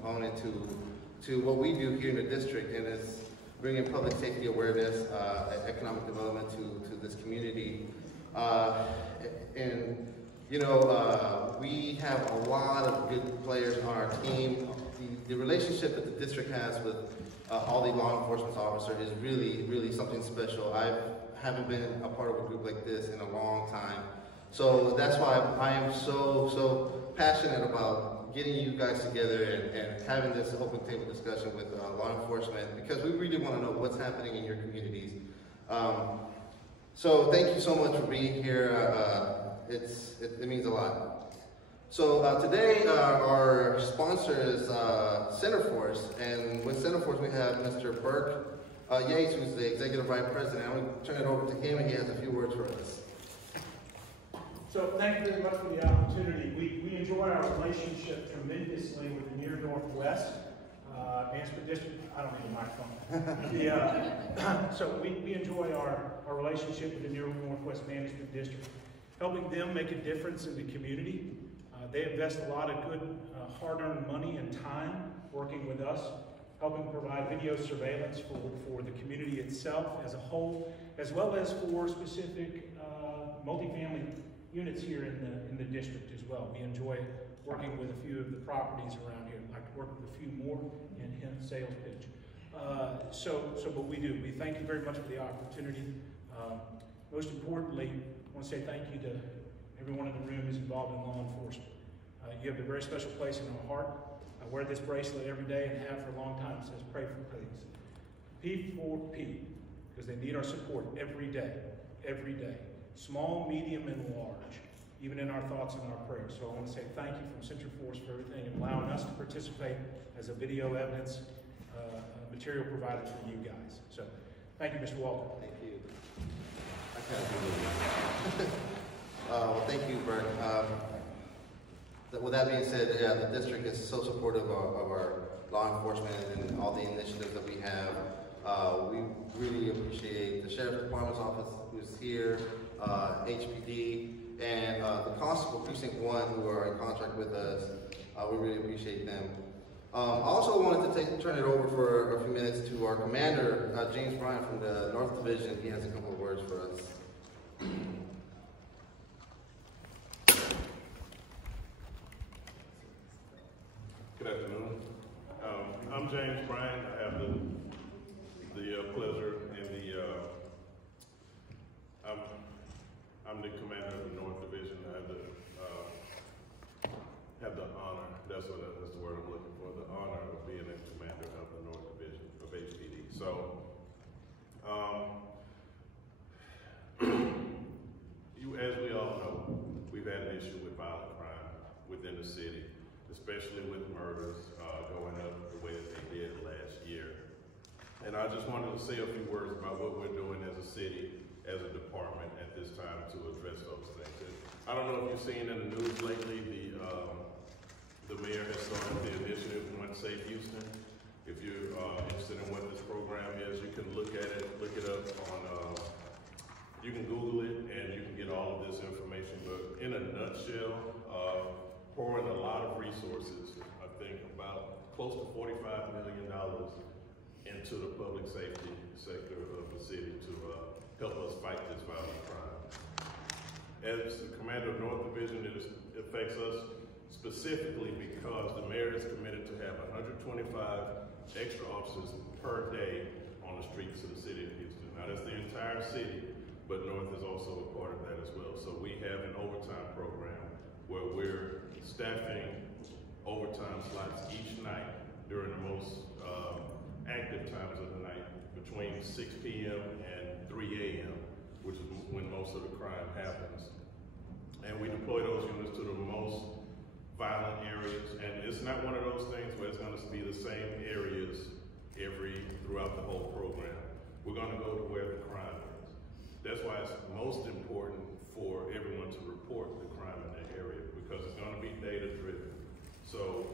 component to what we do here in the district, and it's bringing public safety awareness, economic development to this community. And you know, we have a lot of good players on our team. The relationship that the district has with all the law enforcement officers is really, really something special. I haven't been a part of a group like this in a long time. So that's why I am so passionate about getting you guys together and having this open table discussion with law enforcement, because we really want to know what's happening in your communities. So thank you so much for being here. It means a lot. So today our sponsor is Centerforce, and with Centerforce we have Mr. Burke Yates, who's the Executive Vice President. I'm going to turn it over to him, and he has a few words for us. So thank you very much for the opportunity. We enjoy our relationship tremendously with the Near Northwest Management District. I don't need a microphone. So we enjoy our relationship with the Near Northwest Management District, helping them make a difference in the community. They invest a lot of good hard-earned money and time working with us, helping provide video surveillance for the community itself as a whole, as well as for specific multifamily units here in the district as well. We enjoy working with a few of the properties around here. I'd like to work with a few more in his sales pitch. So what we do, we thank you very much for the opportunity. Most importantly, I want to say thank you to everyone in the room who's involved in law enforcement. You have a very special place in our heart. I wear this bracelet every day and have for a long time. It says pray for police. P4P, because they need our support every day, small, medium, and large, even in our thoughts and our prayers. So I want to say thank you from Centerforce for everything and allowing us to participate as a video evidence material provided for you guys. So thank you, Mr. Walter. Thank you. I can't do it. Well, thank you, Bert. With that being said, yeah, the district is so supportive of our law enforcement and all the initiatives that we have. We really appreciate the Sheriff's Department's office who's here, HPD, and the Constable Precinct 1 who are in contract with us. We really appreciate them. I also wanted to turn it over for a few minutes to our commander, James Bryant from the North Division. He has a couple of words for us. Good afternoon. I'm James Bryant. I have the pleasure and I'm the commander of the North Division. I have the honor, that's the word I'm looking for, the honor of being the commander of the North Division of HPD. So, as we all know, we've had an issue with violent crime within the city, especially with murders going up the way that they did last year. And I just wanted to say a few words about what we're doing as a city, as a department at this time to address those things. And I don't know if you've seen in the news lately, the mayor has started the initiative One Safe Houston. If you're interested in what this program is, you can look at it, look it up on, you can Google it and you can get all of this information. But in a nutshell, pouring a lot of resources, I think about close to $45 million into the public safety sector of the city to help us fight this violent crime. As the commander of North Division, it affects us specifically because the mayor is committed to have 125 extra officers per day on the streets of the city of Houston. Now that's the entire city, but North is also a part of that as well. So we have an overtime program where we're staffing overtime slots each night during the most active times of the night, between 6 p.m. and 3 a.m., which is when most of the crime happens. And we deploy those units to the most violent areas, and it's not one of those things where it's going to be the same areas throughout the whole program. We're going to go to where the crime is. That's why it's most important for everyone to report the crime in that area, because it's going to be data driven. So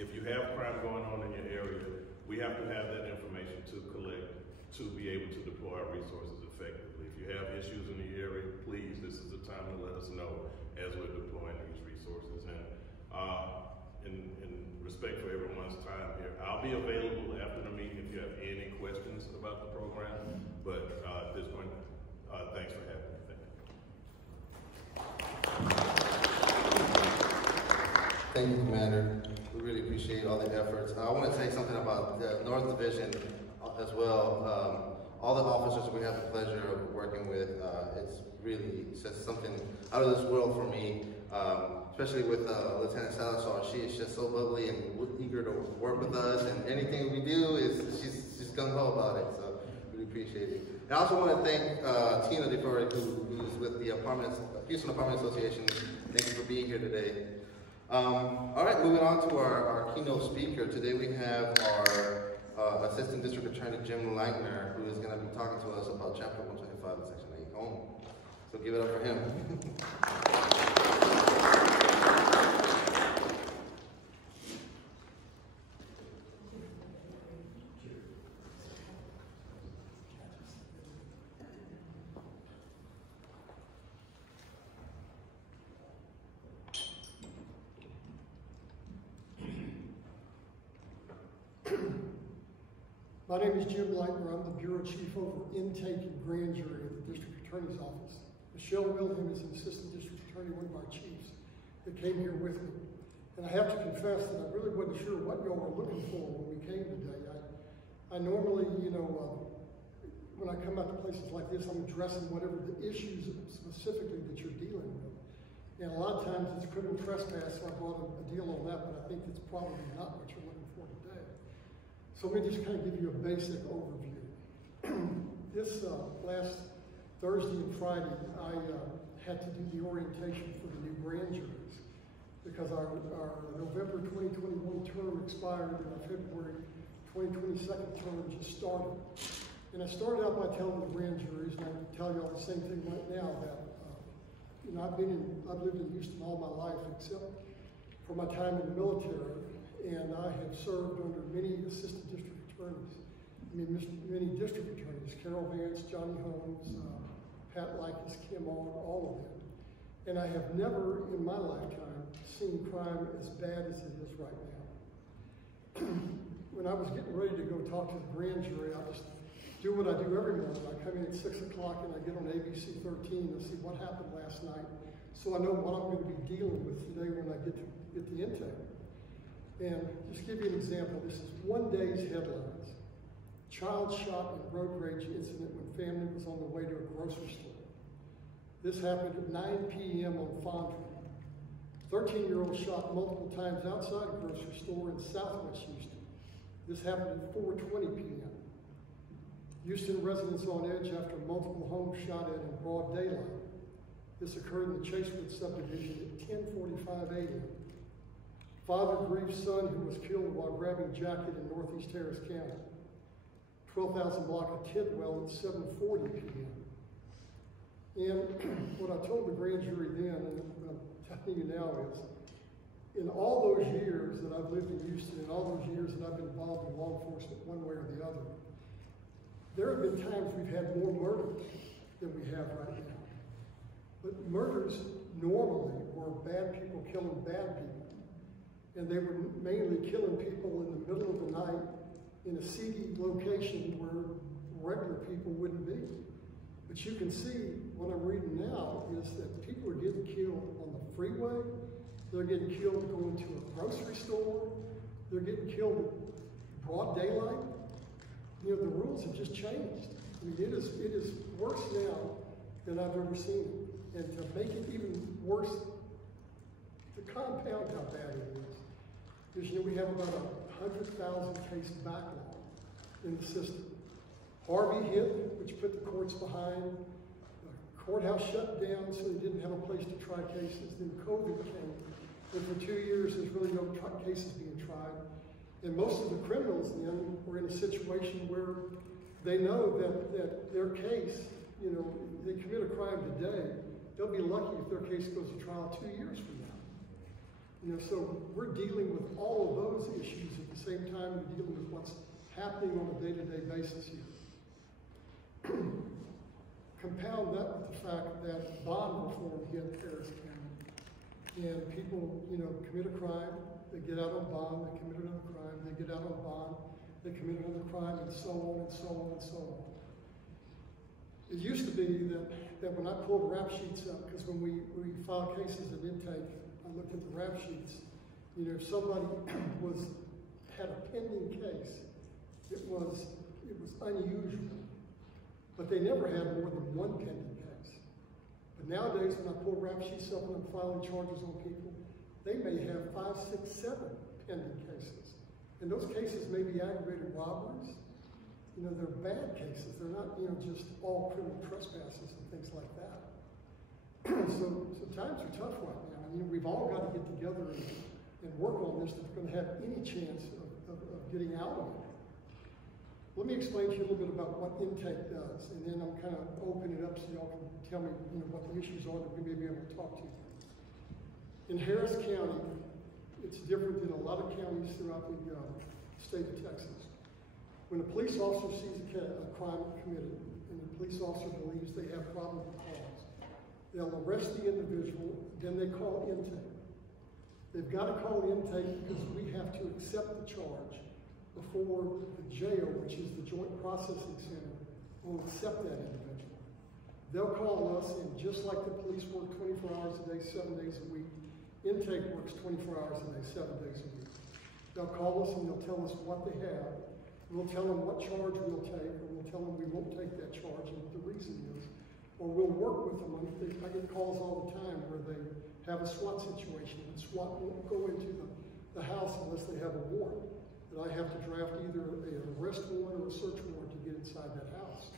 if you have crime going on in your area, we have to have that information to collect to be able to deploy our resources effectively. If you have issues in the area, please, this is the time to let us know as we're deploying these resources. And in respect for I'll be available after the meeting if you have any questions about the program. But at this point, thanks for having me. Thank you, Commander. We really appreciate all the efforts. I want to say something about the North Division as well. All the officers we have the pleasure of working with, it's just something out of this world for me, especially with Lieutenant Salazar. She is just so bubbly and eager to work with us, and anything we do, she's gung-ho about it, so really appreciate it. And I also want to thank Tina DeFore, who's with the Houston Apartment Association. Thank you for being here today. All right, moving on to our keynote speaker. Today we have our Assistant District Attorney Jim Leitner, who is going to be talking to us about Chapter 125 and Section 8 home. So give it up for him. My name is Jim Leitner. I'm the Bureau Chief over Intake and Grand Jury at the District Attorney's Office. Michelle Wilhelm is an Assistant District Attorney, one of our chiefs, that came here with me. And I have to confess that I really wasn't sure what y'all were looking for when we came today. I normally, when I come out to places like this, I'm addressing whatever the issues specifically that you're dealing with. And a lot of times it's criminal trespass, so I brought a deal on that, but I think that's probably not what you're looking for today. So let me just kind of give you a basic overview. This last Thursday and Friday, I had to do the orientation for the new grand juries because our November 2021 term expired and our February 2022 term just started. And I started out by telling the grand juries, and I can tell you all the same thing right now, that I've lived in Houston all my life except for my time in the military. And I have served under many assistant district attorneys, many district attorneys, Carol Vance, Johnny Holmes, Pat Likas, Kim Allen, all of them. And I have never in my lifetime seen crime as bad as it is right now. When I was getting ready to go talk to the grand jury, I just do what I do every morning. I come in at 6 o'clock and I get on ABC 13 and see what happened last night, so I know what I'm going to be dealing with today when I get the intake. And just give you an example, this is one day's headlines. Child shot in road rage incident when family was on the way to a grocery store. This happened at 9 p.m. on Fondren. 13-year-old shot multiple times outside a grocery store in Southwest Houston. This happened at 4:20 p.m. Houston residents on edge after multiple homes shot at in broad daylight. This occurred in the Chasewood subdivision at 10:45 a.m. Father grieves son who was killed while grabbing jacket in Northeast Harris County. 12,000 block of Tidwell at 7:40 p.m. And what I told the grand jury then, and what I'm telling you now is, in all those years that I've lived in Houston, and all those years that I've been involved in law enforcement one way or the other, there have been times we've had more murders than we have right now. But murders normally were bad people killing bad people. And they were mainly killing people in the middle of the night in a seedy location where regular people wouldn't be. But you can see what I'm reading now is that people are getting killed on the freeway, they're getting killed going to a grocery store, they're getting killed in broad daylight. The rules have just changed. I mean, it is worse now than I've ever seen it. And to make it even worse, to compound how bad it is we have about 100,000 case backlog in the system. Harvey hit, which put the courts behind. The courthouse shut down, so they didn't have a place to try cases. Then COVID came, and for 2 years there's really no cases being tried. And most of the criminals then were in a situation where they know that their case, they commit a crime today, they'll be lucky if their case goes to trial 2 years from now. So we're dealing with all of those issues at the same time we're dealing with what's happening on a day-to-day basis here. Compound that with the fact that bond reform hit Harris County, and people, commit a crime, they get out on bond, they commit another crime, they get out on bond, they commit another crime, and so on and so on and so on. It used to be that when I pulled rap sheets up, because when we file cases at intake, I looked at the rap sheets. You know, if somebody had a pending case, it was unusual. But they never had more than one pending case. But nowadays, when I pull rap sheets up and I'm filing charges on people, they may have 5, 6, 7 pending cases. And those cases may be aggravated robberies. You know, they're bad cases. They're not, you know, just all criminal trespasses and things like that. so times are tough right now. I mean, we've all got to get together and work on this if we're going to have any chance of getting out of it. Let me explain to you a little bit about what intake does, and then I'm kind of open it up so y'all can tell me, you know, what the issues are that we may be able to talk to you. In Harris County, it's different than a lot of counties throughout the state of Texas. When a police officer sees a crime committed, and the police officer believes they have probable cause, they'll arrest the individual, then they call intake. They've got to call intake because we have to accept the charge before the jail, which is the Joint Processing Center, will accept that individual. They'll call us, and just like the police work 24 hours a day, 7 days a week, intake works 24 hours a day, 7 days a week. They'll call us and they'll tell us what they have. We'll tell them what charge we'll take, or we'll tell them we won't take that charge and what the reason is. Or we'll work with them. I get calls all the time where they have a SWAT situation, and SWAT won't go into the house unless they have a warrant. That I have to draft either an arrest warrant or a search warrant to get inside that house.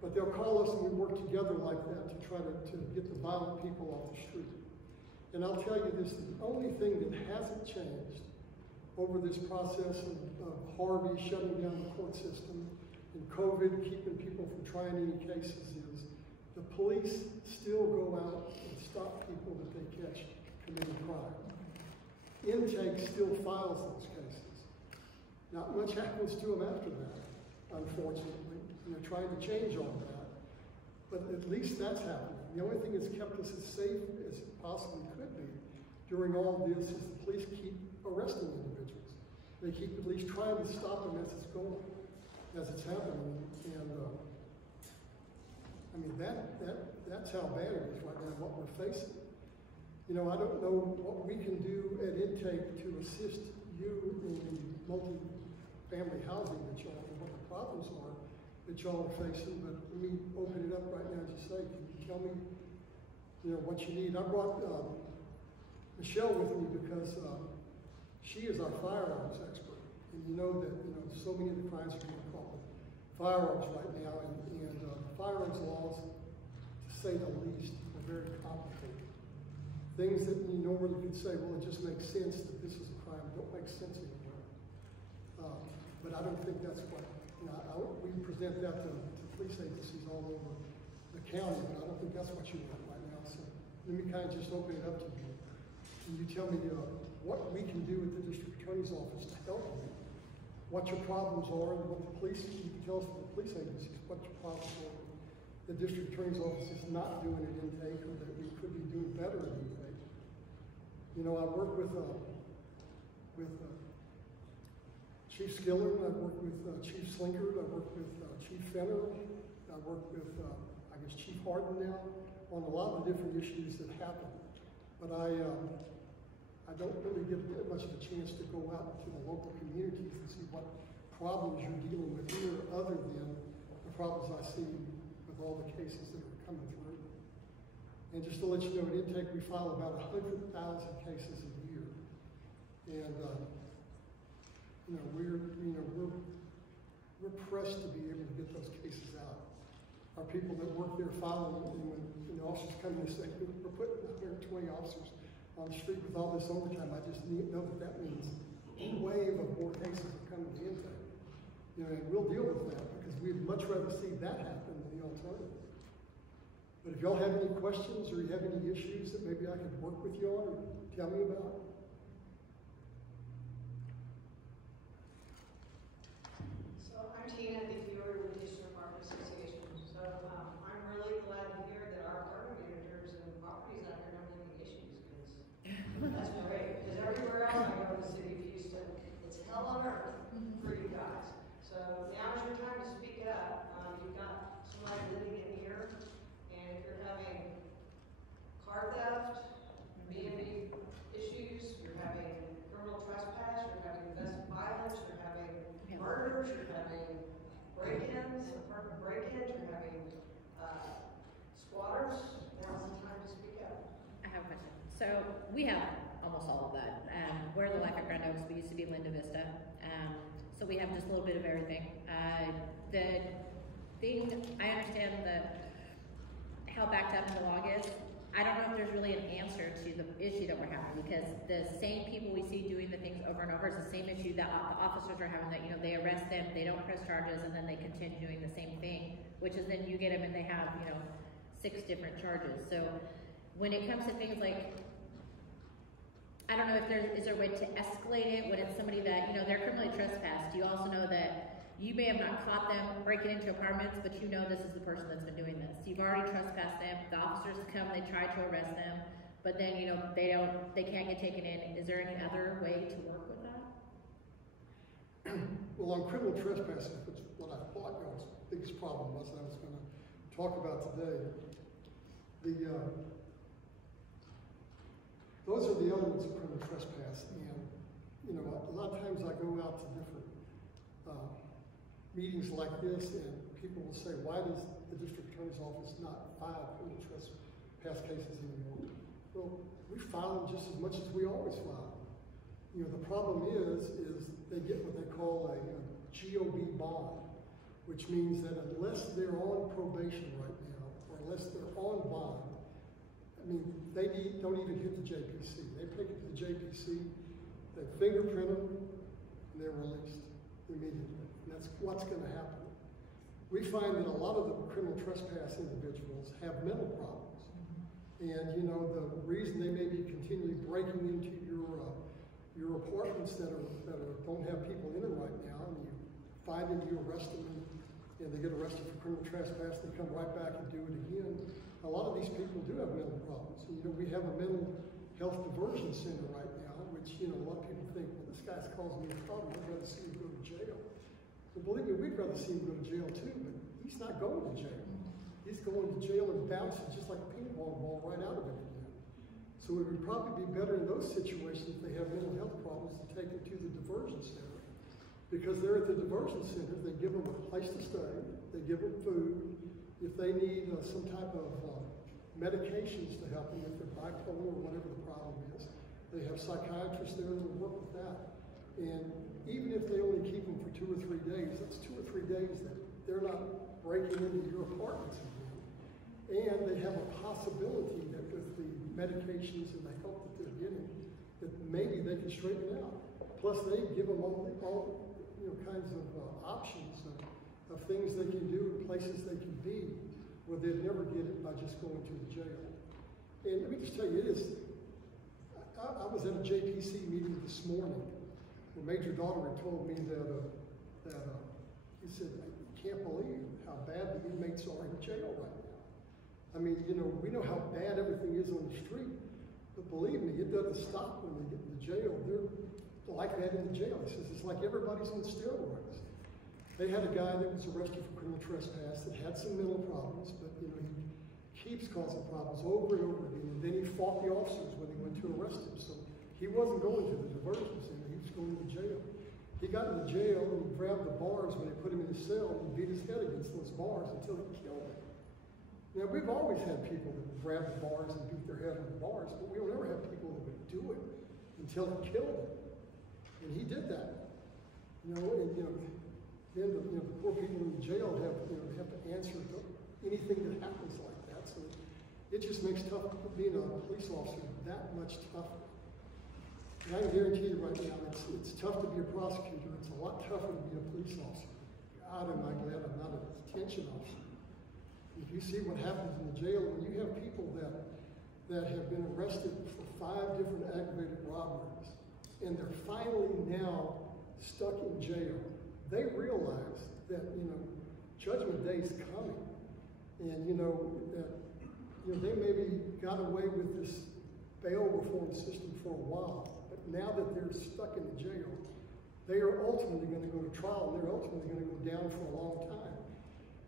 But they'll call us and we work together like that to try to get the violent people off the street. And I'll tell you this, the only thing that hasn't changed over this process of Harvey shutting down the court system and COVID keeping people from trying any cases is the police still go out and stop people that they catch committing crime. Intake still files those cases. Not much happens to them after that, unfortunately. And they're trying to change all that. But at least that's happening. The only thing that's kept us as safe as it possibly could be during all this is the police keep arresting individuals. They keep at least trying to stop them as it's going, as it's happening. And I mean, that's how bad it is right now, what we're facing. You know, I don't know what we can do at intake to assist you in the multi-family housing that y'all, and what the problems are that y'all are facing, but let me open it up right now to say, can you tell me, you know, what you need? I brought Michelle with me because she is our firearms expert, and you know that, you know, so many of the crimes are being called firearms right now, and firearms laws, to say the least, are very complicated. Things that you normally could say, well, it just makes sense that this is a crime, don't make sense anymore. But I don't think that's what, you know, we present that to police agencies all over the county, but I don't think that's what you want right now. So let me kind of just open it up to you. Can you tell me what we can do at the district attorney's office to help you? What your problems are, and what the police, you can tell us from the police agencies what your problems are. The district attorney's office is not doing an intake, or that we could be doing better at intake. You know, I work with Chief Skiller, I work with Chief Slinkard, I work with Chief Fenner, I work with, I guess, Chief Harden now, on a lot of the different issues that happen. But I don't really get much of a chance to go out to the local communities and see what problems you're dealing with here, other than the problems I see with all the cases that are coming through. And just to let you know, at intake we file about 100,000 cases a year, and we're pressed to be able to get those cases out. Our people that work there filing them, and when the officers come in and say, we're putting 120 officers on the street with all this overtime, I just know that means a wave of more cases are coming to intake. You know, and we'll deal with that because we'd much rather see that happen than the alternative. But if y'all have any questions or you have any issues that maybe I could work with you on or tell me about. So I'm Tina, the viewer of the District Park Association. So I'm really glad to hear that our apartment managers and properties out here don't have any issues, because that's great. Because everywhere else I go hell on earth for you guys. So now is your time to speak up. You've got somebody living in here, and if you're having car theft, B&B issues, you're having criminal trespass, you're having domestic violence, you're having murders, you're having break-ins, apartment break-ins, you're having squatters, now's the time to speak up. I have a question. So we have almost all of that. We're the Life at Grand Oaks. We used to be Linda Vista. So we have just a little bit of everything. The thing, I understand how backed up the log is. I don't know if there's really an answer to the issue that we're having, because the same people we see doing the things over and over is the same issue that the officers are having, that, you know, they arrest them, they don't press charges, and then they continue doing the same thing, which is then you get them and they have, you know, 6 different charges. So when it comes to things like, I don't know if is there a way to escalate it when it's somebody that, you know, they're criminally trespassed. You also know that you may have not caught them breaking into apartments, but you know this is the person that's been doing this. You've already trespassed them. The officers come, they try to arrest them, but then, you know, they can't get taken in. Is there any other way to work with that? Well, on criminal trespassing, which is what I thought y'all's biggest problem was that I was going to talk about today, those are the elements of criminal trespass. And, you know, a lot of times I go out to different meetings like this, and people will say, why does the district attorney's office not file criminal trespass cases anymore? Well, we file them just as much as we always file them. You know, the problem is they get what they call a GOB bond, which means that unless they're on probation right now, or unless they're on bond, I mean, they don't even hit the JPC. They take it to the JPC, they fingerprint them, and they're released immediately. And that's what's going to happen. We find that a lot of the criminal trespass individuals have mental problems. And, you know, the reason they may be continually breaking into your apartments that don't have people in them right now, and you find them, you arrest them, and they get arrested for criminal trespass, they come right back and do it again. A lot of these people do have mental problems. And, you know, we have a mental health diversion center right now, which, you know, a lot of people think, well, this guy's causing me a problem, I'd rather see him go to jail. But believe me, we'd rather see him go to jail too, but he's not going to jail. He's going to jail and bouncing just like a ping pong ball right out of it again. So it would probably be better in those situations if they have mental health problems to take them to the diversion center. Because they're at the diversion center, they give them a place to stay, they give them food. If they need some type of medications to help them, if they're bipolar or whatever the problem is, they have psychiatrists there that will work with that. And even if they only keep them for 2 or 3 days, that's 2 or 3 days that they're not breaking into your apartments again. And they have a possibility that with the medications and the help that they're getting, that maybe they can straighten out. Plus, they give them all you know, kinds of options of things they can do and places they can be where they'd never get it by just going to the jail. And let me just tell you, I was at a JPC meeting this morning. The Major Daughter had told me that he said, I can't believe how bad the inmates are in jail right now. I mean, you know, we know how bad everything is on the street, but believe me, it doesn't stop when they get in the jail. They're like that in the jail. He says, it's like everybody's on steroids. They had a guy that was arrested for criminal trespass that had some mental problems, but, you know, he keeps causing problems over and over again. And then he fought the officers when they went to arrest him. So he wasn't going to the diversion center. He was going to the jail. He got in the jail and he grabbed the bars when they put him in his cell and beat his head against those bars until he killed him. Now, we've always had people that would grab the bars and beat their head on the bars, but we don't ever have people that would do it until he killed them. And he did that. You know, and, you know, then the poor people in the jail have to answer to anything that happens like that. So it just makes being a police officer that much tougher. And I can guarantee you right now, it's tough to be a prosecutor. It's a lot tougher to be a police officer. God, am I glad I'm not a detention officer. If you see what happens in the jail, when you have people that have been arrested for 5 different aggravated robberies, and they're finally now stuck in jail, they realize that, you know, Judgment Day is coming. And, you know, that, you know, they maybe got away with this bail reform system for a while, but now that they're stuck in the jail, they are ultimately going to go to trial, and they're ultimately going to go down for a long time.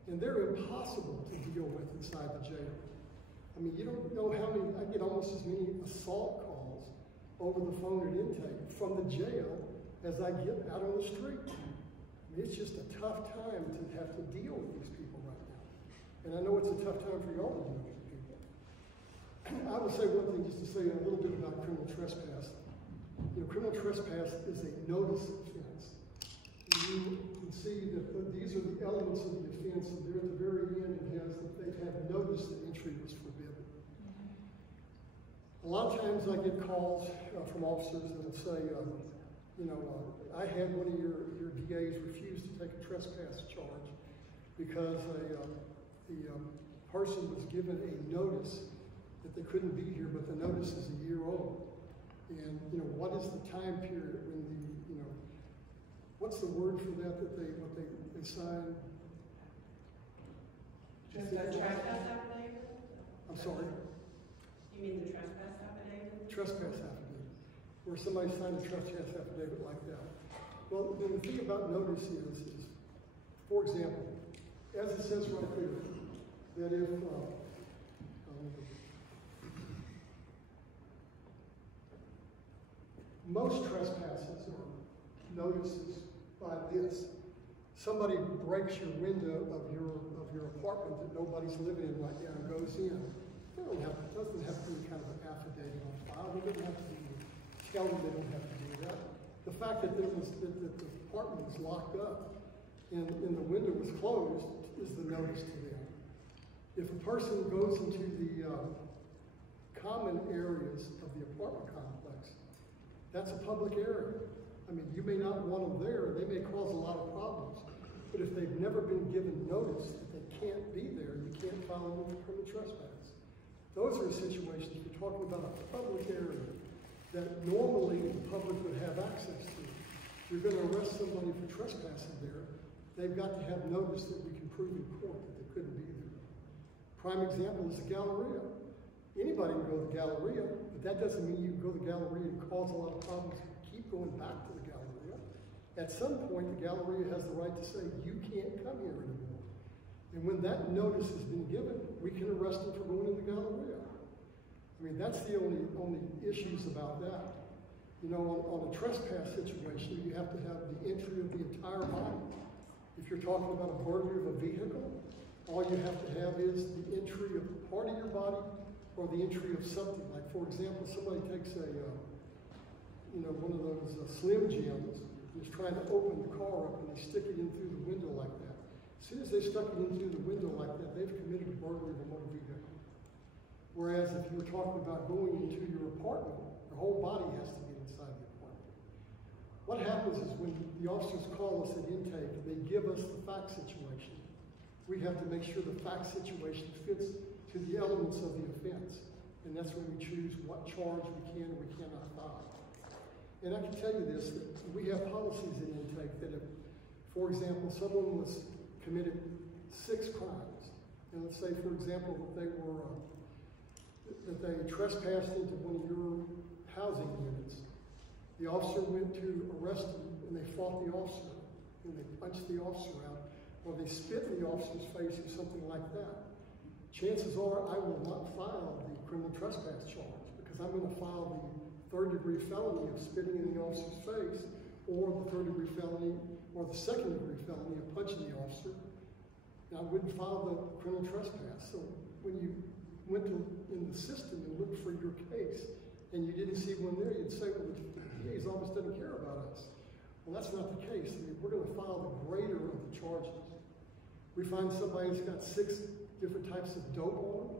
And they're impossible to deal with inside the jail. I mean, you don't know how many, I get almost as many assault calls over the phone at intake from the jail as I get out on the street. I mean, it's just a tough time to have to deal with these people right now. And I know it's a tough time for y'all to deal with people. I will say one thing just to say a little bit about criminal trespass. You know, criminal trespass is a notice offense. You can see that these are the elements of the offense, and there at the very end it has that they've had notice that entry was forbidden. A lot of times I get calls from officers that will say, I had one of your DAs refuse to take a trespass charge because the person was given a notice that they couldn't be here, but the notice is a year old. And, what is the time period when what's the word for that, what they sign? Trespass affidavit? I'm sorry? You mean the trespass affidavit? Trespass affidavit, where somebody signed a trespass affidavit like that. Well, the thing about notice is, for example, as it says right there, that if most trespasses are notices by this. Somebody breaks your window of your apartment that nobody's living in right now and goes in. Doesn't have to be kind of an affidavit on file. They don't have to tell them they don't have to do that. The fact that the apartment was locked up and the window was closed is the notice to them. If a person goes into the common areas of the apartment complex, that's a public area. I mean, you may not want them there. They may cause a lot of problems. But if they've never been given notice that they can't be there, you can't file them for criminal trespass. Those are situations you're talking about a public area that normally the public would have access to. If you're going to arrest somebody for trespassing there, they've got to have notice that we can prove in court that they couldn't be there. Prime example is the Galleria. Anybody can go to the Galleria, but that doesn't mean you can go to the Galleria and cause a lot of problems. Keep going back to the Galleria. At some point, the Galleria has the right to say, you can't come here anymore. And when that notice has been given, we can arrest them for going in the Galleria. I mean, that's the only issues about that. On a trespass situation, you have to have the entry of the entire body. If you're talking about a burglary of a vehicle, all you have to have is the entry of part of your body or the entry of something. Like, for example, somebody takes one of those Slim Jims and is trying to open the car up and they stick it in through the window like that. As soon as they stuck it in through the window like that, they've committed a burglary of a motor vehicle. Whereas if you were talking about going into your apartment, your whole body has to get inside the apartment. What happens is when the officers call us at intake and they give us the fact situation, we have to make sure the fact situation fits to the elements of the offense. And that's when we choose what charge we can or we cannot file. And I can tell you this, that we have policies in intake that if, for example, someone was committed 6 crimes, and let's say, for example, that they trespassed into one of your housing units. The officer went to arrest them, and they fought the officer, and they punched the officer out, or they spit in the officer's face or something like that. Chances are I will not file the criminal trespass charge because I'm going to file the 3rd-degree felony of spitting in the officer's face, or the 3rd-degree felony, or the 2nd-degree felony of punching the officer. Now, I wouldn't file the criminal trespass. So when you went in the system and looked for your case, and you didn't see one there, you'd say, well, the DA's office doesn't care about us. Well, that's not the case. I mean, we're going to file the greater of the charges. We find somebody that's got 6 different types of dope on them.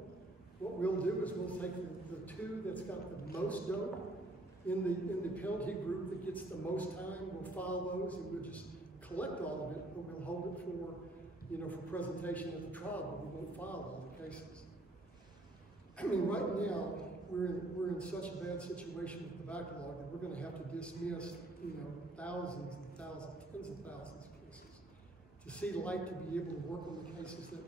What we'll do is we'll take the 2 that's got the most dope in the penalty group that gets the most time. We'll file those and we'll just collect all of it, but we'll hold it for presentation at the trial, but we won't file all the cases. I mean, right now we're in such a bad situation with the backlog that we're going to have to dismiss thousands and thousands, tens of thousands of cases to see light, to be able to work on the cases that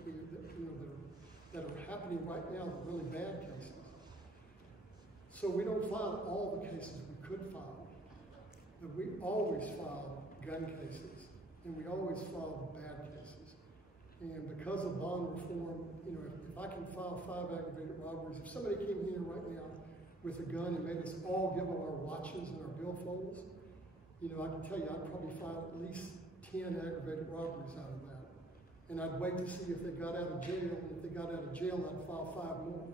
are happening right now, the really bad cases. So we don't file all the cases we could file. that we always file gun cases, and we always file bad cases. And because of bond reform, you know, if I can file 5 aggravated robberies, if somebody came here right now with a gun and made us all give them our watches and our billfolds, you know, I can tell you I'd probably file at least 10 aggravated robberies out of that. And I'd wait to see if they got out of jail, and if they got out of jail, I'd file 5 more.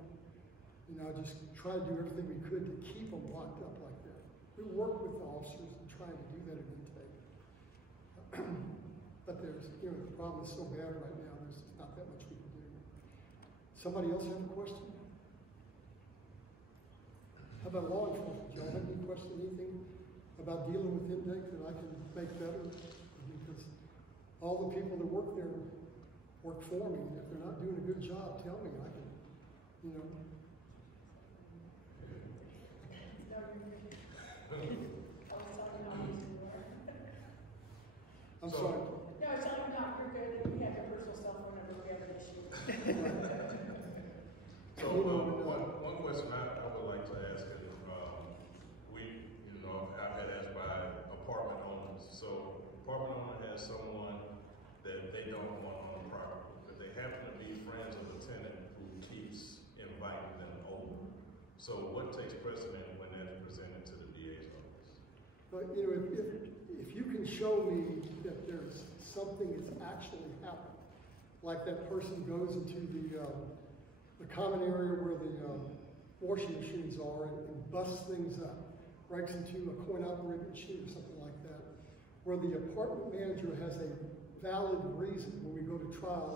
You know, just try to do everything we could to keep them locked up like that. We work with the officers and try to do that at intake. But there's, you know, the problem is so bad right now, there's not that much we can do. Somebody else have a question? How about law enforcement? Do y'all have any question, anything about dealing with intake that I can make better? Because all the people that work there work for me. If they're not doing a good job, tell me. I can, you know. I'm sorry. No, it's not not you're good. We have your personal cell phone number. We have an issue. So one question I would like to ask is, I've had asked by apartment owners. So apartment owner has someone that they don't want on the property, but they happen to be friends of the tenant who keeps inviting them over. So what takes precedent when that's presented to the DA's office? But you know, if you can show me that there's something that's actually happened, like that person goes into the common area where the washing machines are and busts things up, breaks into a coin-operated machine or something like that, where the apartment manager has a valid reason when we go to trial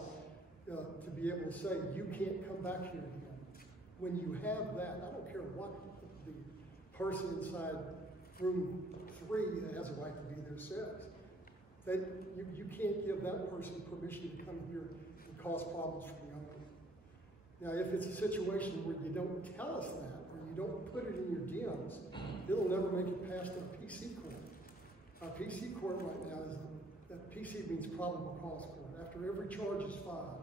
to be able to say, you can't come back here again. When you have that, I don't care what the person inside room 3 that has a right to be there says, that you can't give that person permission to come here and cause problems for the owner. Now, if it's a situation where you don't tell us that, or you don't put it in your DMs, it'll never make it past our PC court. Our PC court right now is, that PC means probable cause court. After every charge is filed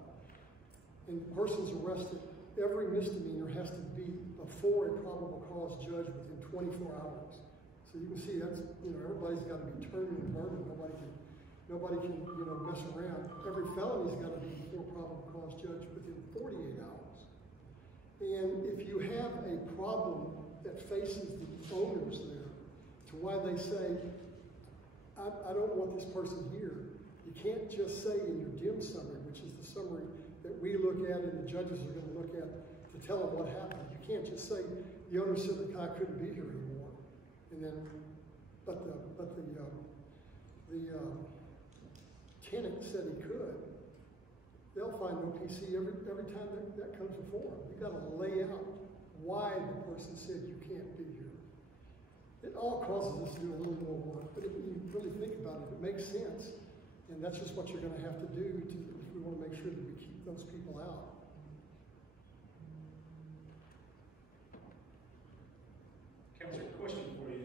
and the person's arrested, every misdemeanor has to be before a probable cause judge within 24 hours. So you can see that's, you know, everybody's got to be turned and burned. Nobody can, you know, mess around. Every felony's got to be before probable cause judge within 48 hours. And if you have a problem that faces the owners there, to why they say, I don't want this person here, you can't just say in your DIM summary, which is the summary that we look at and the judges are going to look at to tell them what happened. You can't just say the owner said the guy couldn't be here anymore, and then, but the tenant said he could. They'll find no PC every time that comes before them. You've got to lay out why the person said you can't be here. It all causes us to do a little more work, but if you really think about it, it makes sense. And that's just what you're going to have to do if we want to make sure that we keep those people out. Counselor, question for you.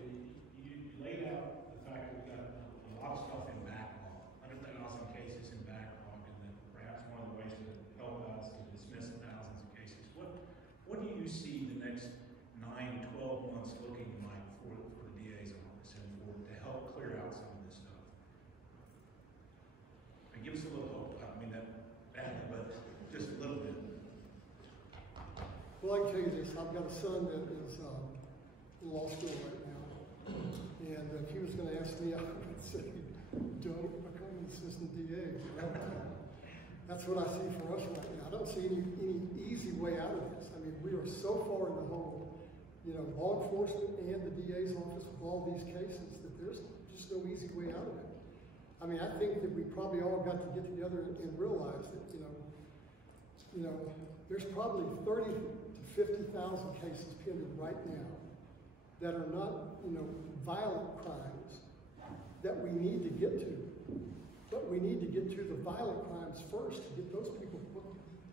You laid out the fact that we've got a lot of stuff in backlog, 100,000 cases in backlog, and that perhaps one of the ways to help out is to dismiss thousands of cases. What do you see the next 9-12 months looking like for the DA's office and to help clear out some of this stuff? And give us a little hope. I mean that badly, but just a little bit. Well, I can tell you this. I've got a son that is in law school right now. And if he was going to ask me, I would say, don't become an assistant DA. That's what I see for us right now. I don't see any easy way out of this. I mean, we are so far in the hole, you know, law enforcement and the DA's office with all these cases that there's just no easy way out of it. I mean, I think that we probably all got to get together and realize that, you know, there's probably 30 to 50,000 cases pending right now that are not, you know, violent crimes that we need to get to. But we need to get to the violent crimes first to get those people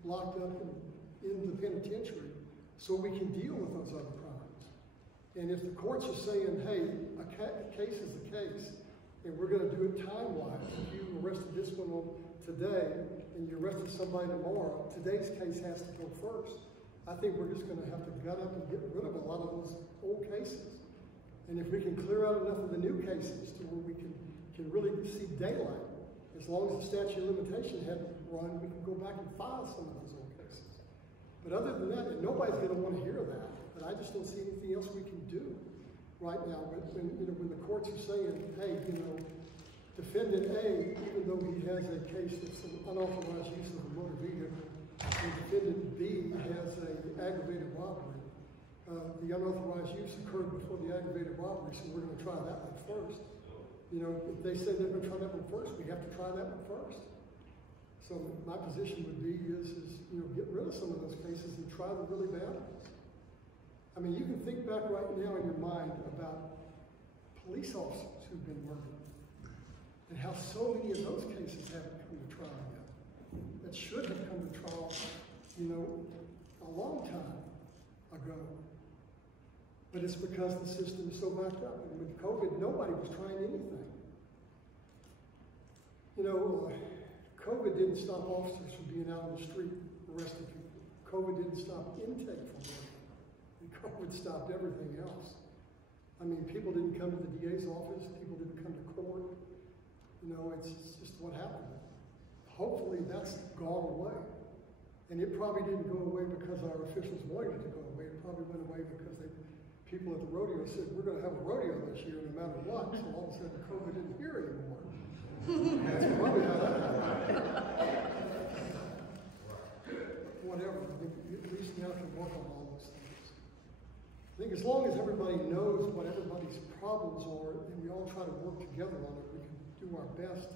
locked up in the penitentiary so we can deal with those other crimes. And if the courts are saying, hey, a case is a case, and we're going to do it time-wise, if you arrested this one today and you arrested somebody tomorrow, today's case has to go first. I think we're just going to have to gut up and get rid of a lot of those old cases And if we can clear out enough of the new cases to where we can really see daylight, as long as the statute of limitation hadn't run, we can go back and file some of those old cases. But other than that, and nobody's going to want to hear that, but I just don't see anything else we can do right now. When the courts are saying, hey, defendant A, even though he has a case of some unauthorized use of a motor vehicle, and defendant B has an aggravated robbery, the unauthorized use occurred before the aggravated robbery, so we're going to try that one first. If they say they're going to try that one first, we have to try that one first. So my position would be is get rid of some of those cases and try the really bad ones. I mean, you can think back right now in your mind about police officers who've been murdered and how so many of those cases haven't come to trial yet. That should have come to trial, a long time ago. But it's because the system is so backed up. And with COVID, nobody was trying anything. COVID didn't stop officers from being out on the street arresting people. COVID didn't stop intake from working. And COVID stopped everything else. I mean, people didn't come to the DA's office. People didn't come to court. It's just what happened. Hopefully that's gone away. And it probably didn't go away because our officials wanted it to go away. It probably went away because people at the rodeo said, we're going to have a rodeo this year no matter what. So all of a sudden COVID isn't here anymore. That's probably how that happened. Whatever. At least now can work on all those things. I think as long as everybody knows what everybody's problems are and we all try to work together on it, we can do our best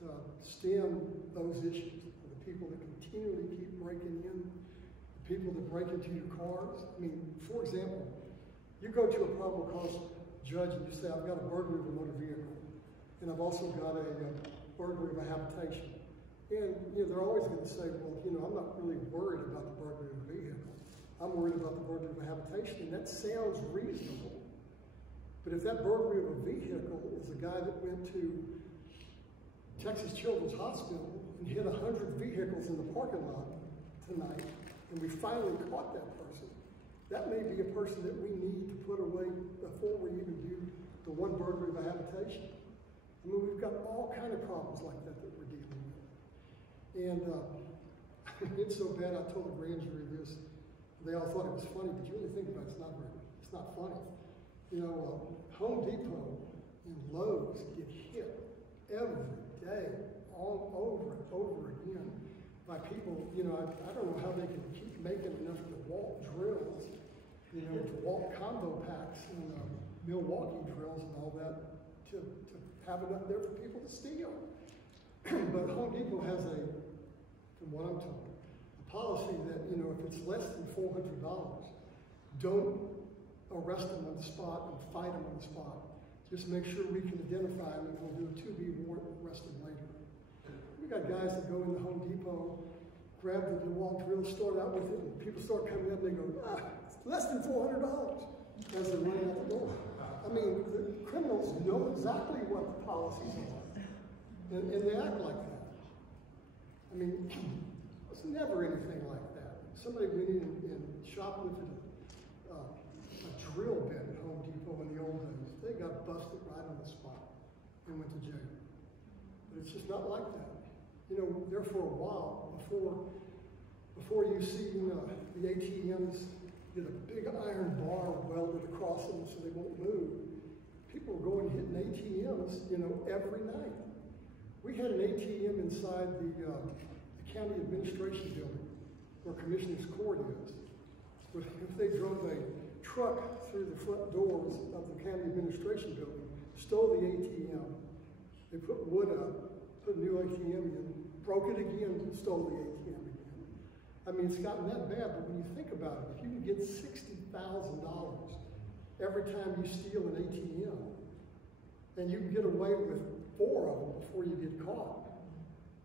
to stem those issues. The people that continually keep breaking in, the people that break into your cars. I mean, for example, you go to a probable cause judge and you say, I've got a burglary of a motor vehicle, and I've also got a burglary of a habitation. And they're always going to say, well, I'm not really worried about the burglary of a vehicle. I'm worried about the burglary of a habitation, and that sounds reasonable. But if that burglary of a vehicle is a guy that went to Texas Children's Hospital and hit 100 vehicles in the parking lot tonight, and we finally caught that person, that may be a person that we need to put away before we even do the one burglary of a habitation. I mean, we've got all kind of problems like that we're dealing with. And it's so bad, I told the grand jury this. They all thought it was funny, but you really think about it, it's not funny. Home Depot and Lowe's get hit every day, all over and over again by people. I don't know how they can keep making enough DeWalt drills, DeWalt combo packs and Milwaukee drills and all that to have enough there for people to steal. But Home Depot has from what I'm told, a policy that, if it's less than $400, don't arrest them on the spot and fight them on the spot. Just make sure we can identify them and we'll do a to-be warrant and arrest them later. We got guys that go in the Home Depot, grab the DeWalt drill, start out with it, and people start coming up and they go, it's less than $400 as they're running out the door. I mean, the criminals know exactly what the policies are, and they act like that. I mean, it's never anything like that. Somebody went in and shoplifted a drill bit at Home Depot in the old days. They got busted right on the spot and went to jail. But it's just not like that. There for a while, before you see the ATMs get a big iron bar welded across them so they won't move, people were going hitting ATMs, every night. We had an ATM inside the county administration building where Commissioner's Court is. If they drove a truck through the front doors of the county administration building, stole the ATM, they put wood up, put a new ATM in, broke it again, and stole the ATM again. I mean, it's gotten that bad, but when you think about it, if you can get $60,000 every time you steal an ATM, and you can get away with 4 of them before you get caught.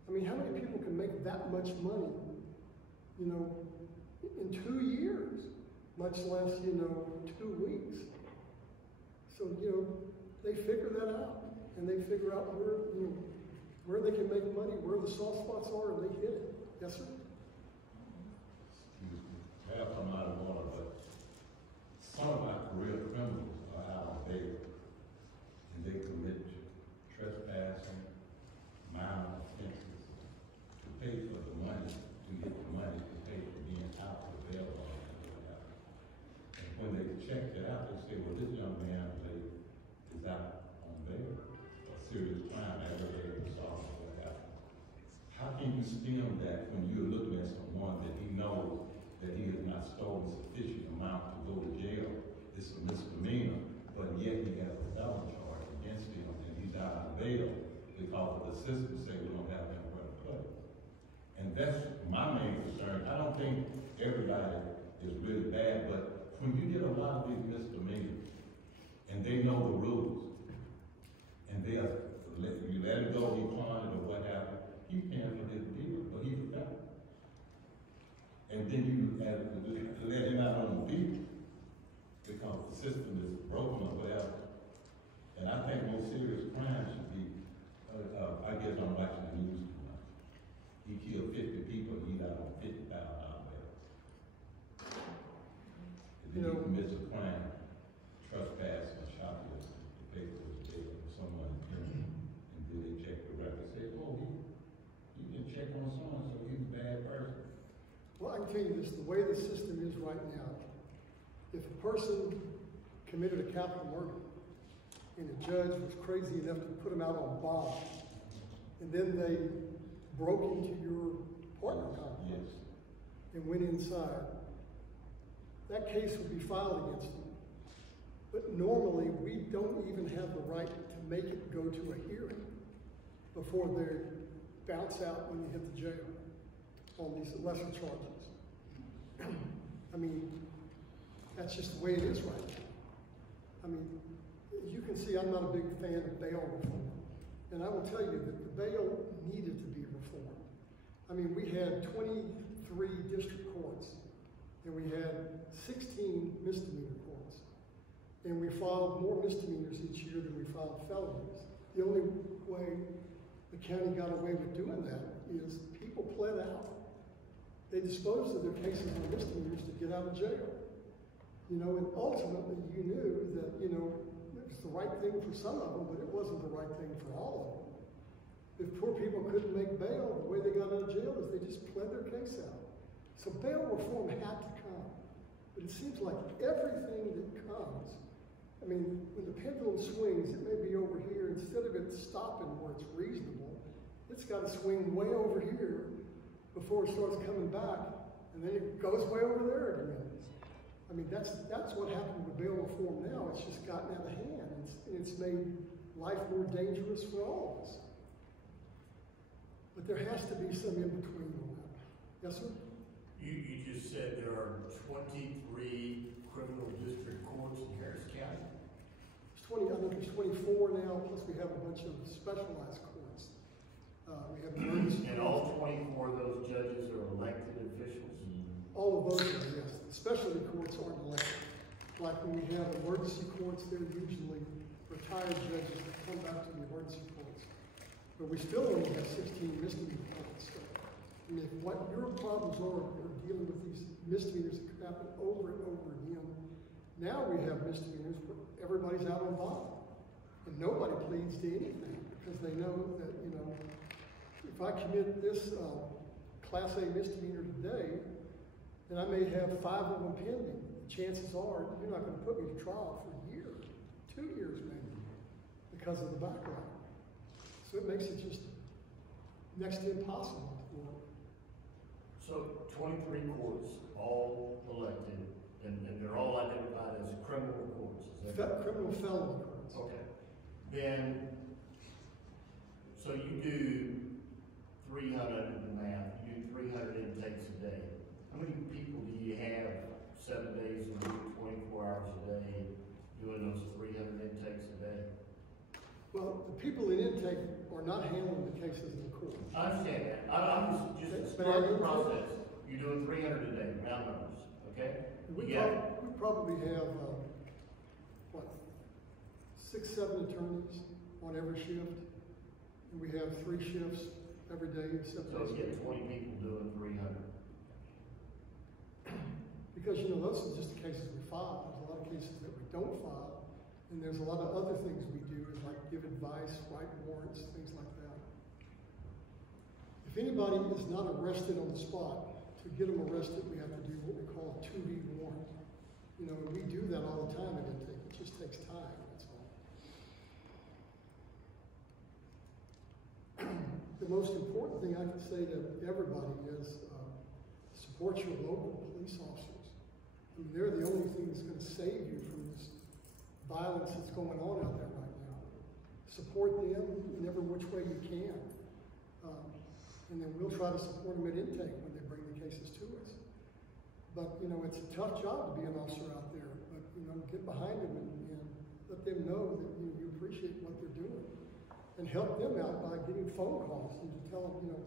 I mean, how many people can make that much money, in 2 years, much less, 2 weeks? So, they figure that out, and they figure out where they can make money, where the soft spots are, and they hit it. Yes, sir? Excuse me. I have come out of order, but some of my career criminals are out on can you stem that when you're looking at someone that he knows that he has not stolen sufficient amount to go to jail? It's a misdemeanor, but yet he has a felony charge against him, and he's out on bail because of the system say we don't have anywhere to put him. And that's my main concern. I don't think everybody is really bad, but when you get a lot of these misdemeanors, and they know the rules, and you let it go, he pawned it or what happened, he canceled his deal, but he forgot. And then you let him out on the beat because the system is broken or whatever. And I think more serious crime should be, I guess I'm watching the news too much. He killed 50 people, he's out on $50,000 bail. And then he commits a crime, trespass and shoplifting to pay for his jail or someone in, and then they check the record and say, oh, he can check on someone, so he's a bad person. Well, I can tell you this, the way the system is right now, if a person committed a capital murder and the judge was crazy enough to put him out on bond, and then they broke into your apartment complex and went inside, that case would be filed against them. But normally, we don't even have the right to make it go to a hearing before they bounce out when you hit the jail on these lesser charges. I mean, that's just the way it is right now. I mean, as you can see, I'm not a big fan of bail reform. And I will tell you that the bail needed to be reformed. I mean, we had 23 district courts, and we had 16 misdemeanor courts. And we filed more misdemeanors each year than we filed felonies. The only way the county got away with doing that is people pled out. They disposed of their cases on misdemeanors to get out of jail. You know, and ultimately you knew that, you know, it was the right thing for some of them, but it wasn't the right thing for all of them. If poor people couldn't make bail, the way they got out of jail is they just pled their case out. So bail reform had to come. But it seems like everything that comes, I mean, when the pendulum swings, it may be over here. Instead of it stopping where it's reasonable, it's got to swing way over here before it starts coming back, and then it goes way over there again. I mean, that's what happened with bail reform now. It's just gotten out of hand, and it's made life more dangerous for all of us. But there has to be some in between on that. Yes, sir? You just said there are 23 criminal district courts in Harris County. I think there's 24 now, plus we have a bunch of specialized courts. We have emergency. And all 24 of those judges are elected officials? All of those are, yes. The specialty courts aren't elected. Like when we have emergency courts, they're usually retired judges that come back to the emergency courts. But we still only have 16 misdemeanor courts. So, I mean, if what your problems are dealing with these misdemeanors that could happen over and over again, now we have misdemeanors where everybody's out on bond. And nobody pleads to anything because they know that, you know, if I commit this Class A misdemeanor today, then I may have 5 of them pending. Chances are you're not going to put me to trial for a year, 2 years maybe, because of the backlog. So it makes it just next to impossible to work. So 23 courts, all elected, and they're all identified as criminal courts, is that right? Criminal felony courts. Okay. Then, so you do 300 in the math, you do 300 intakes a day. How many people do you have 7 days a week, 24 hours a day, doing those 300 intakes a day? Well, the people in intake are not handling the cases in the court. I understand that. I'm just starting the process. You're doing 300 a day, round numbers, okay? We probably have, 6, 7 attorneys on every shift. And we have 3 shifts every day, 7 So days. you get 20 people doing 300. Because, you know, those are just the cases we file. There's a lot of cases that we don't file. And there's a lot of other things we do, like give advice, write warrants, things like that. If anybody is not arrested on the spot, to get them arrested, we have to do what we call a 2B warrant. You know, and we do that all the time at intake. It just takes time, that's all. The most important thing I can say to everybody is support your local police officers. I mean, they're the only thing that's going to save you from this violence that's going on out there right now. Support them in every which way you can. And then we'll try to support them at intake when they bring the cases to us. But, you know, it's a tough job to be an officer out there. But, you know, get behind them and let them know that you appreciate what they're doing. And help them out by getting phone calls and to tell them, you know,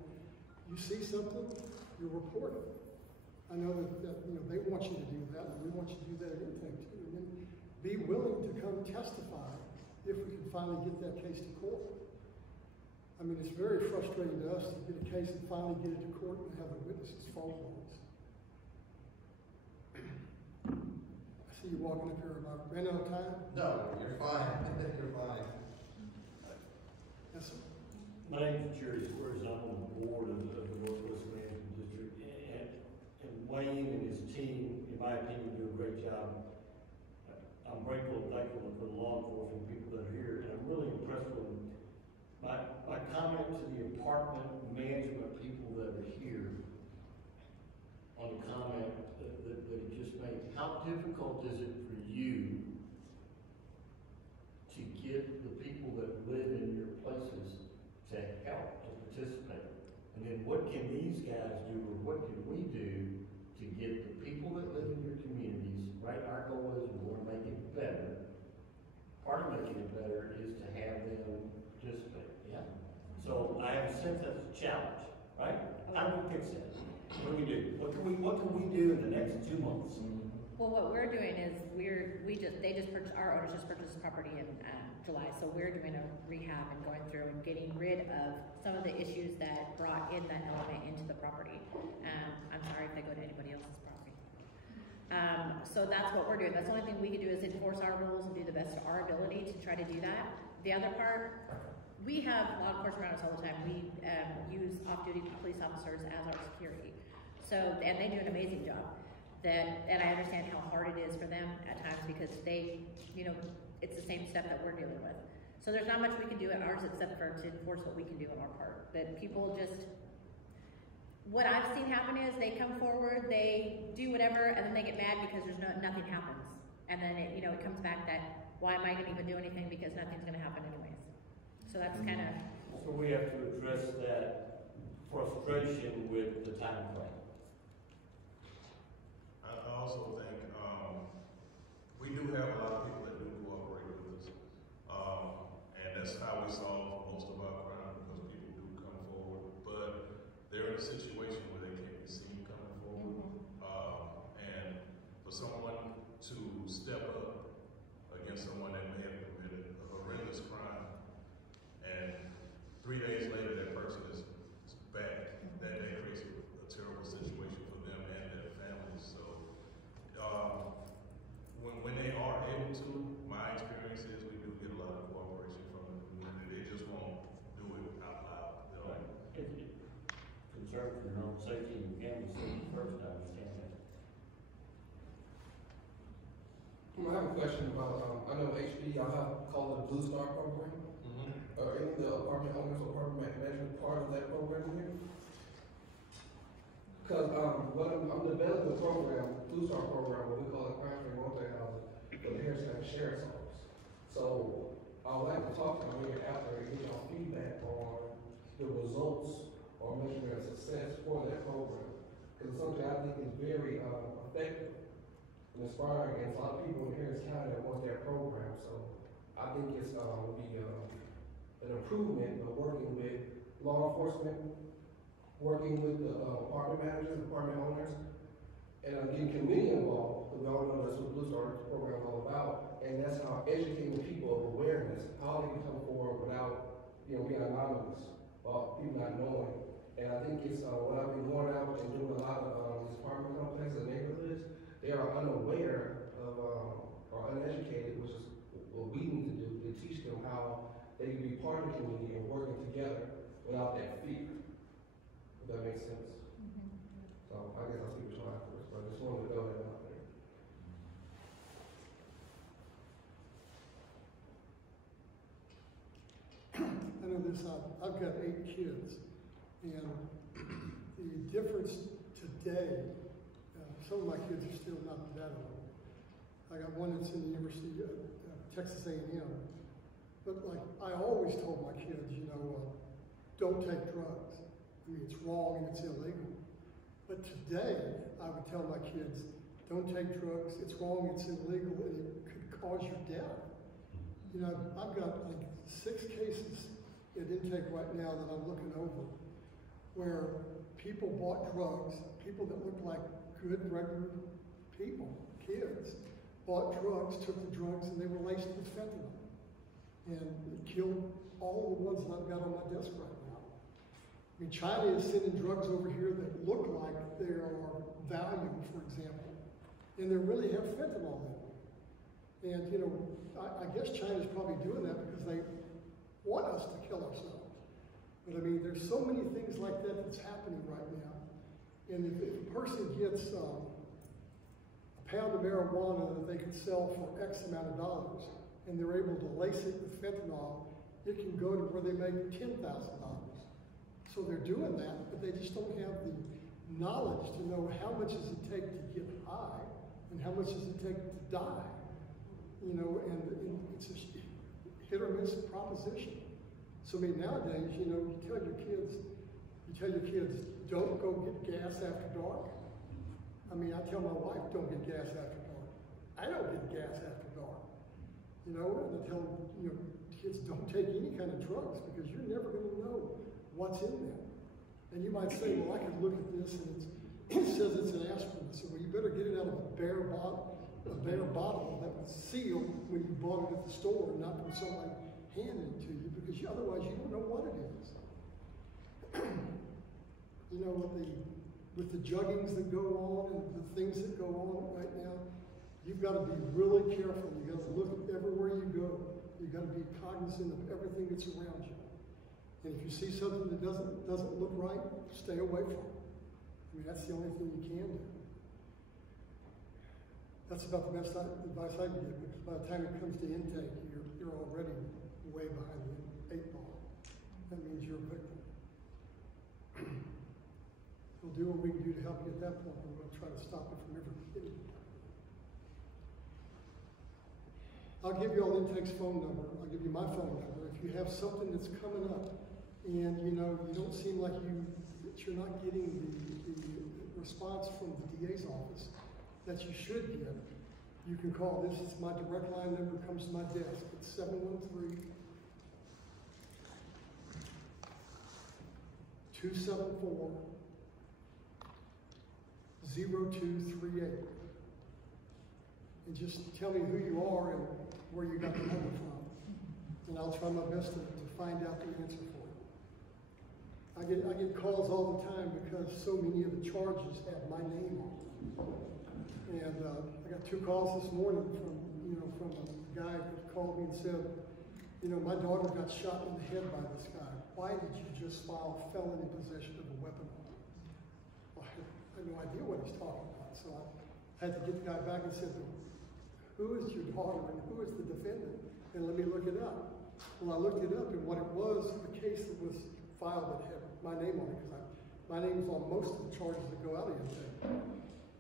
you see something, you report it. I know that you know, they want you to do that, and we want you to do that at intake too. And then be willing to come testify if we can finally get that case to court. I mean, it's very frustrating to us to get a case and finally get it to court and have the witnesses phone calls. I see you walking up here about ran out of time. No, you're fine. You're fine. Yes, sir. My name is Jerry Squares. I'm on the board of the Northwest Management District. And Wayne and his team, in my opinion, do a great job. I'm grateful and thankful for the law enforcement people that are here. And I'm really impressed with them. My comment to the apartment management people that are here on the comment that he just made, how difficult is it for you to get the people that live in your places to help and participate? And then what can these guys do, or what can we do to get the people that live in your communities, right? Our goal is we want to make it better. Part of making it better is to have them participate. Yeah. So I have a sense that's a challenge, right? How do we fix that? What do we do? What can we do in the next 2 months? Well, what we're doing is our owners just purchased property in July, so we're doing a rehab and going through and getting rid of some of the issues that brought in that element into the property. I'm sorry if they go to anybody else's property. So that's what we're doing. That's the only thing we can do is enforce our rules and do the best of our ability to try to do that. The other part, we have law enforcement around us all the time. We use off-duty police officers as our security. So, and they do an amazing job. And I understand how hard it is for them at times because they, you know, it's the same stuff that we're dealing with. So there's not much we can do at ours except for to enforce what we can do on our part. But people just, what I've seen happen is they come forward, they do whatever, and then they get mad because nothing happens. And then it, you know, it comes back that, why am I going to even do anything because nothing's going to happen anyways. So that's kind of. So we have to address that frustration with the time frame. I also think we do have a lot of people that do cooperate with us, and that's how we solve most of our crime because people do come forward. But they're in a situation where they can't be seen coming forward, and for someone to step up against someone that may have committed a horrendous crime, and 3 days later that person is back, that creates a terrible situation for them and their families. So when they are able to, my experience is we do get a lot of cooperation from the community. They just won't do it out loud. Right. Concern for your own safety and family safety first, I understand that. I have a question about, I know HD, y'all have called it a Blue Star program. Are any of the apartment owners or apartment management part of that program here? Because I'm developing a program, Blue Star program, what we call it crime-free multi-housing, for the Harris County Sheriff's Office. So I would like to talk to you here after and get y'all feedback on the results or measuring success for that program. Because it's something I think is very effective and inspiring, and it's a lot of people in Harris County that want that program. So I think it's will be an improvement of working with law enforcement, working with the apartment managers, apartment owners, and getting community involved, because we all know that's what Blue Star program is all about, and that's how educating people of awareness, how they can come forward without, you know, being anonymous, or people not knowing. And I think it's what I've been going out and doing a lot of these apartment complexes and neighborhoods, they are unaware of, or uneducated, which is what we need to do to teach them how they can be part of the community and working together without that fear. If that makes sense. So I guess I'll speak with y'all afterwards, but I just wanted to throw that out there. I know this, I've got 8 kids, And the difference today, some of my kids are still not that old. I got one that's in the University of Texas A&M. But like, I always told my kids, you know, don't take drugs. I mean, it's wrong and it's illegal. But today, I would tell my kids, don't take drugs, it's wrong, it's illegal, and it could cause your death. You know, I've got like 6 cases in intake right now that I'm looking over, where people bought drugs, people that looked like good, regular people, kids, bought drugs, took the drugs, and they were laced with fentanyl. And it killed all the ones that I've got on my desk right now. I mean, China is sending drugs over here that look like they are Valium, for example, and they really have fentanyl in them. And, you know, I guess China's probably doing that because they want us to kill ourselves. But I mean, there's so many things like that that's happening right now. And if a person gets a pound of marijuana that they could sell for X amount of dollars, and they're able to lace it with fentanyl, it can go to where they make $10,000. So they're doing that, but they just don't have the knowledge to know how much does it take to get high and how much does it take to die. You know, and it's a hit or miss proposition. So I mean, nowadays, you know, you tell your kids, don't go get gas after dark. I mean, I tell my wife, don't get gas after dark. I don't get gas after dark. You know, and I tell, you know, kids, don't take any kind of drugs because you're never going to know what's in there. And you might say, well, I can look at this and it says it's an aspirin. So, well, you better get it out of a bare bottle that was sealed when you bought it at the store, and not when somebody handed it to you, because otherwise you don't know what it is. You know, with the juggings that go on and the things that go on right now, you've got to be really careful. You've got to look everywhere you go. You've got to be cognizant of everything that's around you. And if you see something that doesn't look right, stay away from it. I mean, that's the only thing you can do. That's about the best advice I can give, because by the time it comes to intake, you're already way behind the 8 ball. That means you're a victim. We'll do what we can do to help you at that point, and we'll try to stop it from ever getting. I'll give you all intake's phone number. I'll give you my phone number. If you have something that's coming up, and you know you don't seem like you're not getting the response from the DA's office that you should get, you can call. This is my direct line number, comes to my desk. It's 713-274-0238. And just tell me who you are and where you got the number from. And I'll try my best to find out the answer for you. I get calls all the time because so many of the charges have my name on them. And I got 2 calls this morning from a guy who called me and said, you know, my daughter got shot in the head by this guy. Why did you just file felony possession of a weapon on him? Well, I had no idea what he's talking about. So I had to get the guy back and said, who is your daughter and who is the defendant? And let me look it up. Well, I looked it up, and what it was, the case that was filed that had my name on it, because my name is on most of the charges that go out of intake.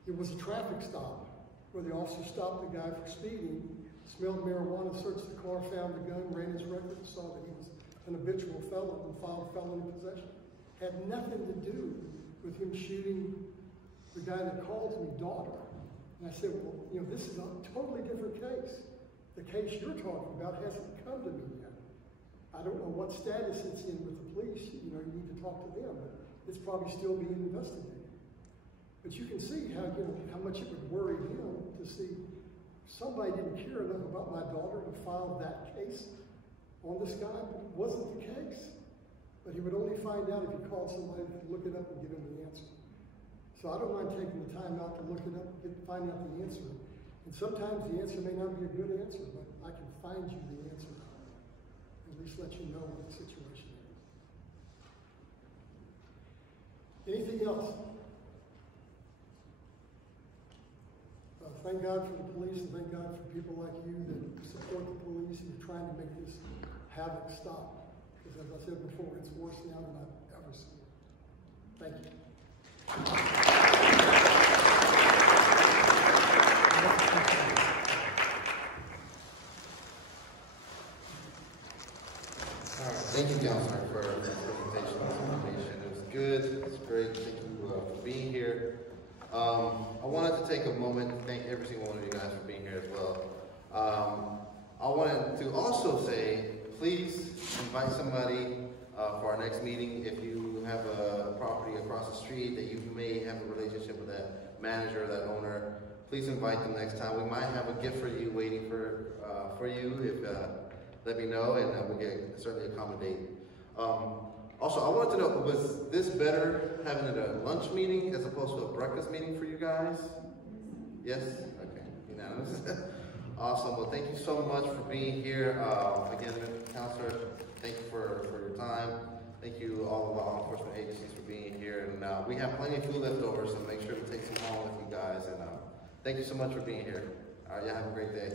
It was a traffic stop where the officer stopped the guy for speeding, smelled marijuana, searched the car, found the gun, ran his record, saw that he was an habitual felon and filed felony possession. Had nothing to do with him shooting the guy that calls me daughter. And I said, well, you know, this is a totally different case. The case you're talking about hasn't come to me yet. I don't know what status it's in with the police. You know, you need to talk to them, but it's probably still being investigated. But you can see how much it would worry him to see somebody didn't care enough about my daughter to file that case on this guy, but it wasn't the case. But he would only find out if he called somebody to look it up and give him the answer. So I don't mind taking the time out to look it up and find out the answer. And sometimes the answer may not be a good answer, but I can find you the answer. At least let you know what the situation is. Anything else? Thank God for the police, and thank God for people like you that support the police and are trying to make this havoc stop. Because as I said before, it's worse now than I've ever seen it. Thank you. All right, thank you, Counselor, for the presentation and information. It was good. It was great. Thank you for being here. I wanted to take a moment to thank every single one of you guys for being here as well. I wanted to also say, please invite somebody for our next meeting. If you have a property across the street that you may have a relationship with that manager or that owner, please invite them next time. We might have a gift for you waiting for you. If let me know, and we can certainly accommodate. Also, I wanted to know, was this better having it a lunch meeting as opposed to a breakfast meeting for you guys? Yes? Okay, unanimous. Awesome. Well, thank you so much for being here. Again, Counselor, thank you for your time. Thank you all of our law enforcement agencies for being here. And we have plenty of food left over, so make sure to take some home with you guys. And thank you so much for being here. All right, y'all have a great day.